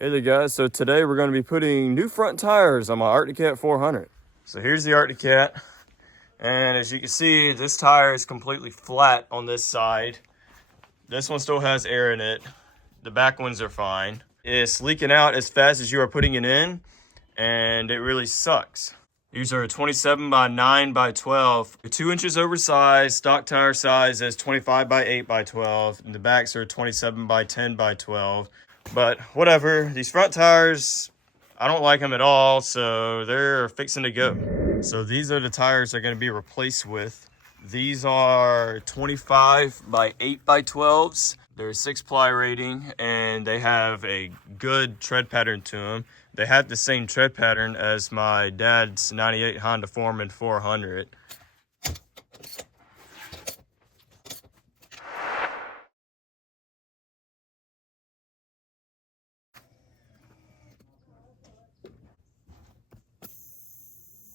Hey there guys, so today we're going to be putting new front tires on my Arctic Cat 400. So here's the Arctic Cat, and as you can see, this tire is completely flat on this side. This one still has air in it. The back ones are fine. It's leaking out as fast as you are putting it in, and it really sucks. These are 27 by 9 by 12. They're 2 inches oversized. Stock tire size is 25 by 8 by 12, and the backs are 27 by 10 by 12. But whatever, these front tires, I don't like them at all, so they're fixing to go. So these are the tires they're going to be replaced with. These are 25 by 8 by 12s. They're 6-ply rating, and they have a good tread pattern to them. They have the same tread pattern as my dad's 98 Honda Foreman 400.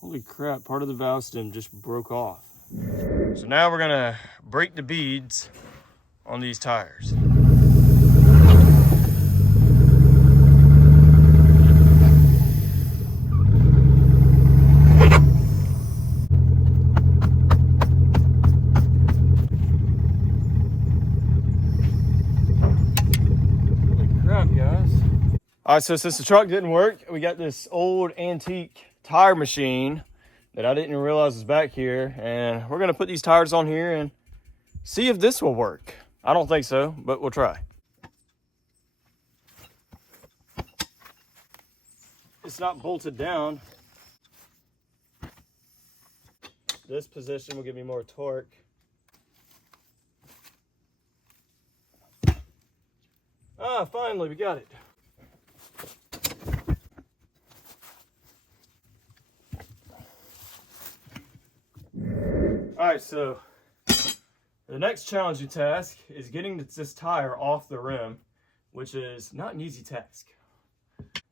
Holy crap, part of the valve stem just broke off. So now we're gonna break the beads on these tires. Holy crap, guys. All right, so since the truck didn't work, we got this old antique tire machine that I didn't realize was back here, and we're gonna put these tires on here and see if this will work. I don't think so, but we'll try. It's not bolted down. This position will give me more torque. Ah, finally, we got it. All right, so the next challenging task is getting this tire off the rim, which is not an easy task.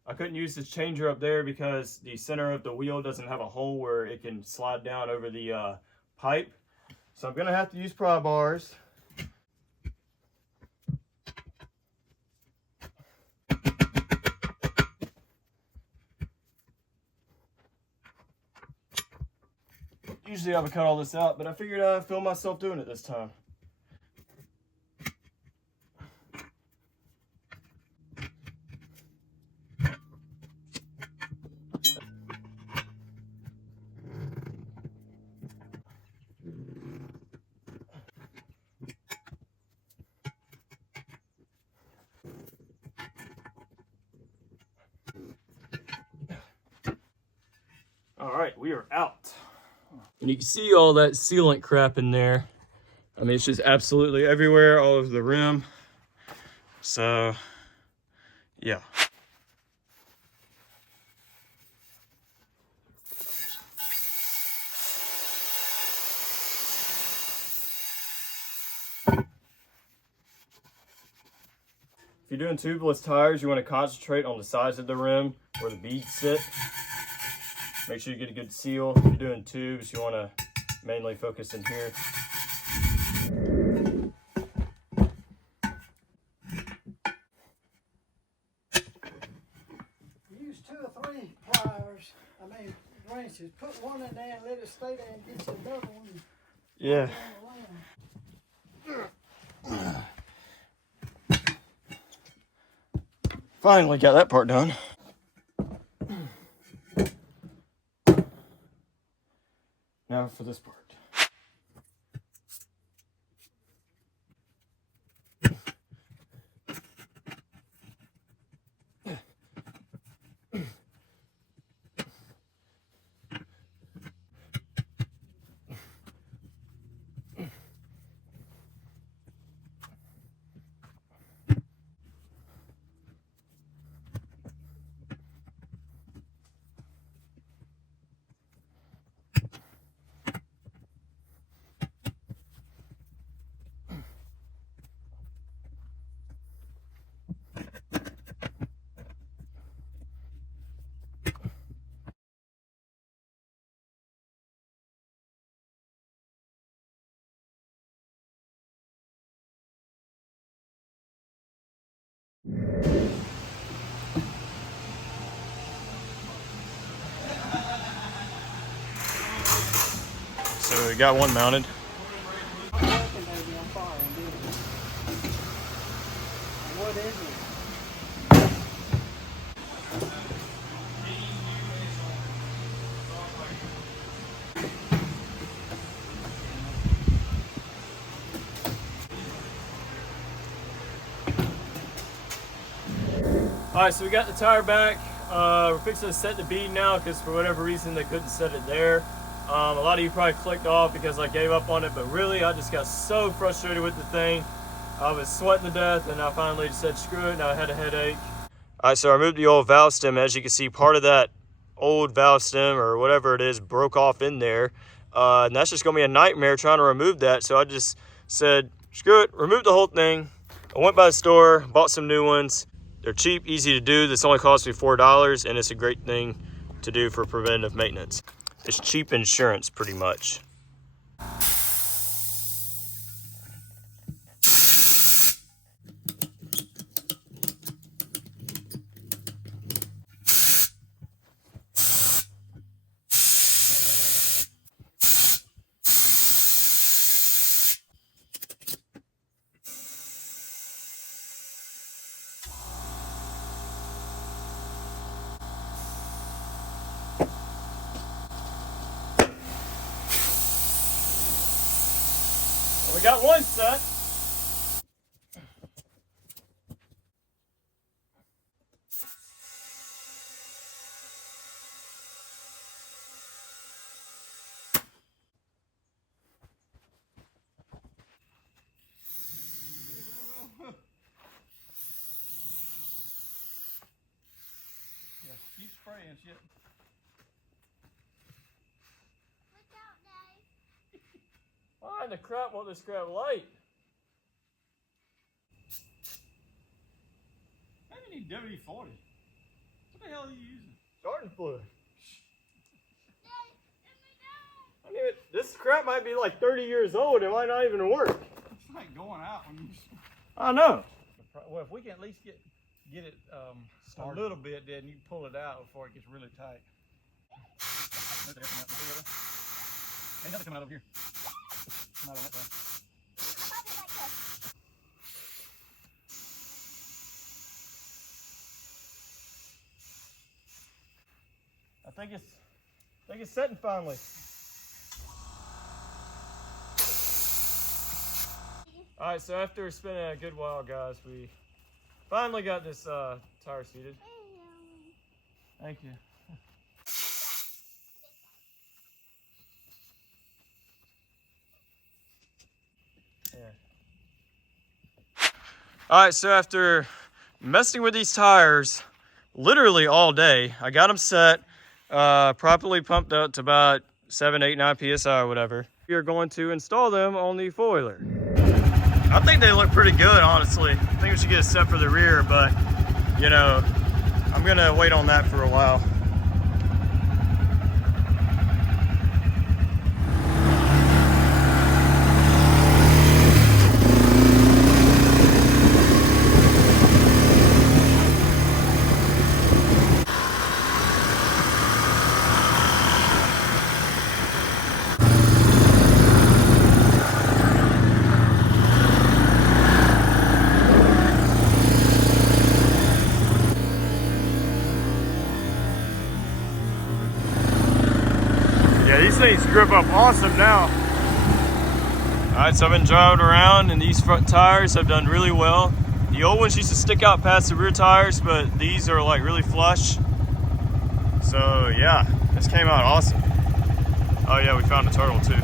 I couldn't use this changer up there because the center of the wheel doesn't have a hole where it can slide down over the pipe. So I'm gonna have to use pry bars. Usually I would cut all this out, but I figured I'd film myself doing it this time. All right, we are out. And you can see all that sealant crap in there. I mean, it's just absolutely everywhere, all over the rim. So, yeah. If you're doing tubeless tires, you want to concentrate on the sides of the rim where the beads sit. Make sure you get a good seal. If you're doing tubes, you want to mainly focus in here. Use 2 or 3 pliers. Wrenches. Put one in there and let it stay there and get you another one. Yeah. Finally got that part done. Now for this part. got one mounted. I'm working, baby, I'm following this. What is it? All right, so we got the tire back. We're fixing to set the bead now because for whatever reason they couldn't set it there. A lot of you probably clicked off because I gave up on it, but really I just got so frustrated with the thing. I was sweating to death and I finally just said screw it and I had a headache. All right, so I removed the old valve stem. As you can see, part of that old valve stem or whatever it is broke off in there. And that's just gonna be a nightmare trying to remove that. So I just said, screw it, remove the whole thing. I went by the store, bought some new ones. They're cheap, easy to do. This only cost me $4 and it's a great thing to do for preventative maintenance. It's cheap insurance pretty much. We got one set. Yeah, keep spraying shit. Why in the crap won't this crap light? Maybe you need WD-40. What the hell are you using? Starting fluid. I mean, this crap might be like 30 years old. It might not even work. It's like going out when you. I know. Well, if we can at least get it a little bit, then you pull it out before it gets really tight. Ain't nothing coming out over here. Not on that side. I think it's setting finally. All right, so after spending a good while, guys, we finally got this tire seated. Thank you. Yeah. All right, so after messing with these tires literally all day, I got them set, properly pumped up to about 7, 8, 9 PSI or whatever. We are going to install them on the four-wheeler. I think they look pretty good, honestly. I think we should get a set for the rear, but, you know, I'm gonna wait on that for a while. These things grip up awesome now. All right, so I've been driving around and these front tires have done really well. The old ones used to stick out past the rear tires, but these are like really flush. So yeah, this came out awesome. Oh yeah, we found a turtle too.